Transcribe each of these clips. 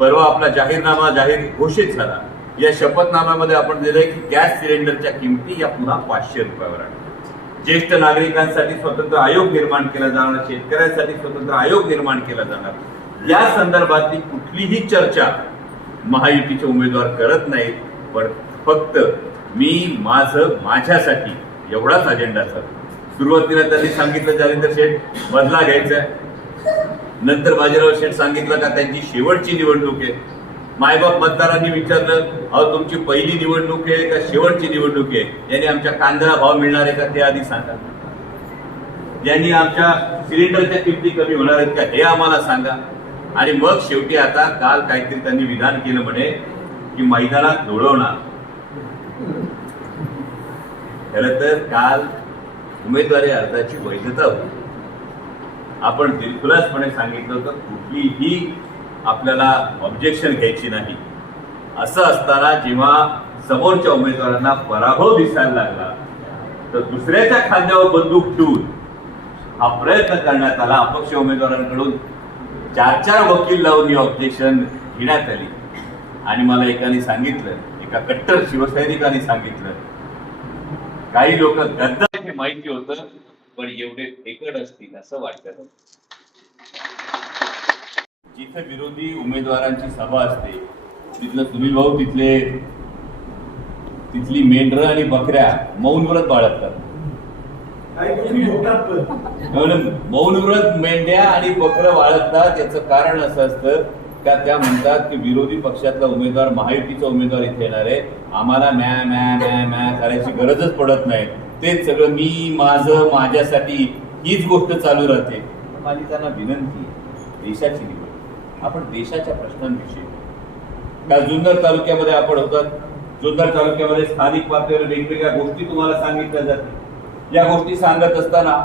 परवा आपला जाहीरनामा जाहीर घोषित झाला. या शपथनाम्यामध्ये आपण दिलंय की गॅस सिलेंडरच्या किमती या पुन्हा पाचशे रुपयावर आणल्या ज्येष्ठ नागरिकांसाठी स्वतंत्र आयोग निर्माण केला जाणार शेतकऱ्यांसाठी स्वतंत्र आयोग निर्माण केला जाणार. या संदर्भातली कुठलीही चर्चा महायुतीचे उमेदवार करत नाहीत पण फक्त मी माझं माझ्यासाठी एवढाच अजेंडा चालू. सुरुवातीला त्यांनी सांगितलं जालिंदर शेठ बदला घ्यायचा नंतर बाजीराव शेठ सांगितलं का त्यांची शेवटची निवडणूक आहे. मायबाप मतदारांनी विचारलं अहो तुमची पहिली निवडणूक आहे का शेवटची निवडणूक आहे? यांनी आमच्या कांद्याला भाव मिळणार आहे का ते आधी सांगा. यांनी आमच्या सिलेंडरच्या किमती कमी होणार आहेत का हे आम्हाला सांगा. आणि मग शेवटी आता काल काहीतरी त्यांनी विधान केलं म्हणे की मैदानात लोळवणार. खरं तर काल उमेदवारी अर्जाची वैधता होती. आपण दिलखुलासपणे सांगितलं होतं कुठलीही आपल्याला ऑब्जेक्शन घ्यायची नाही. असं असताना जेव्हा समोरच्या उमेदवारांना पराभव दिसायला लागला तर दुसऱ्याच्या खांद्यावर बंदूक ठेवून हा प्रयत्न करण्यात आला. अपक्ष उमेदवारांकडून चार चार वकील लावून ही ऑब्जेक्शन घेण्यात आली. आणि मला एकाने सांगितलं एका कट्टर शिवसैनिकाने सांगितलं काही लोक गद्दार हे माहिती होतं पण एवढे फेकड असतील असं वाटतं. जिथे विरोधी उमेदवारांची सभा असते तिथलं सुनील भाऊ तिथले तिथली मेंढरं आणि बकऱ्या मौन व्रत बाळगतात. म्हणून मौन व्रत मेंढ्या आणि बकरं बाळगतात याचं कारण असं असतं का त्या म्हणतात की विरोधी पक्षातला उमेदवार महायुतीचा उमेदवार इथे येणार आहे. आम्हाला मॅ मॅ मॅ मॅ करायची गरजच पडत नाही. तेच सगळं मी माझं माझ्यासाठी हीच गोष्ट चालू राहते. माझी त्यांना विनंती देशाची निवड. आपण देशाच्या प्रश्नांविषयी. काल जुन्नर तालुक्यामध्ये आपण होतात? जुन्नर तालुक्यामध्ये स्थानिक पातळीवर वेगवेगळ्या गोष्टी तुम्हाला सांगितल्या जातील या गोष्टी सांगत असताना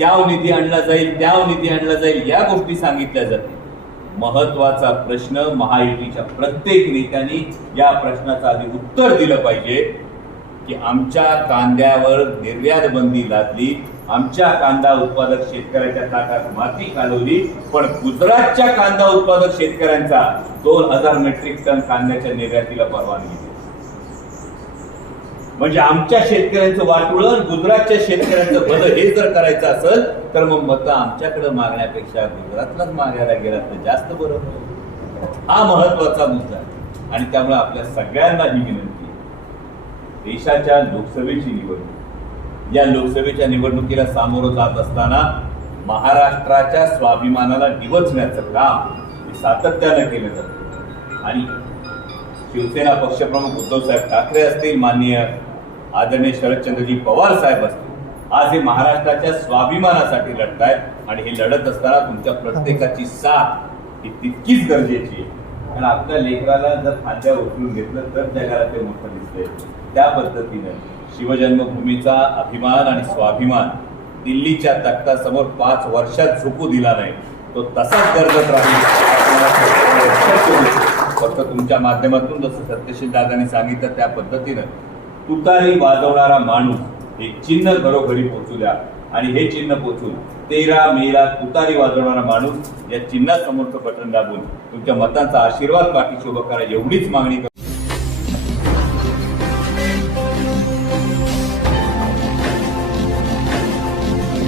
याव निधी आणला जाईल त्याव निधी आणला जाईल या गोष्टी सांगितल्या जातील महत्त्वाचा प्रश्न महायुतीच्या प्रत्येक नेत्यांनी या प्रश्नाचं आधी उत्तर दिलं पाहिजे. की आमच्या कांद्यावर निर्यात बंदी लादली आमच्या कांदा उत्पादक शेतकऱ्याच्या ताटात माती कालवली पण गुजरातच्या कांदा उत्पादक शेतकऱ्यांचा दोन हजार मेट्रिक टन कांद्याच्या निर्यातीला परवानगी दिली. म्हणजे आमच्या शेतकऱ्यांचं वाटुळण गुजरातच्या शेतकऱ्यांचं भलं हे जर करायचं असेल तर मग मत आमच्याकडे मागण्यापेक्षा गुजरातलाच मागायला गेला तर जास्त बरं. हा महत्त्वाचा मुद्दा आणि त्यामुळे आपल्या सगळ्यांना ही विनंती देशाच्या लोकसभेची निवडणूक. या लोकसभेच्या निवडणुकीला सामोरं जात असताना महाराष्ट्राच्या स्वाभिमानाला डिवचण्याचं काम हे सातत्यानं केलं जातं. आणि शिवसेना पक्षप्रमुख उद्धवसाहेब ठाकरे असतील माननीय आदरणीय शरदचंद्रजी पवार साहेब असतील आज हे महाराष्ट्राच्या स्वाभिमानासाठी लढतायत आणि हे लढत असताना तुमच्या प्रत्येकाची साथ ही तितकीच गरजेची आहे. कारण आपल्या लेकराला जर खांद्यावर उचलून घेतलं तर जगाला ते मोठं दिसतंय. त्या पद्धतीनं शिवजन्मभूमीचा अभिमान आणि स्वाभिमान दिल्लीच्या तख्तासमोर पाच वर्षात झुकू दिला नाही. तो तसाच गरजत राहील. फक्त तुमच्या माध्यमातून जसं सत्यशील दादाने सांगितलं त्या पद्धतीनं तुतारी वाजवणारा माणूस हे चिन्ह घरोघरी पोचू द्या. आणि हे चिन्ह पोचून तेरा मेला तुतारी वाजवणारा माणूस या चिन्हासमोरचं बटन दाबून तुमच्या मतांचा आशीर्वाद पाठीशी उभं करा. एवढीच मागणी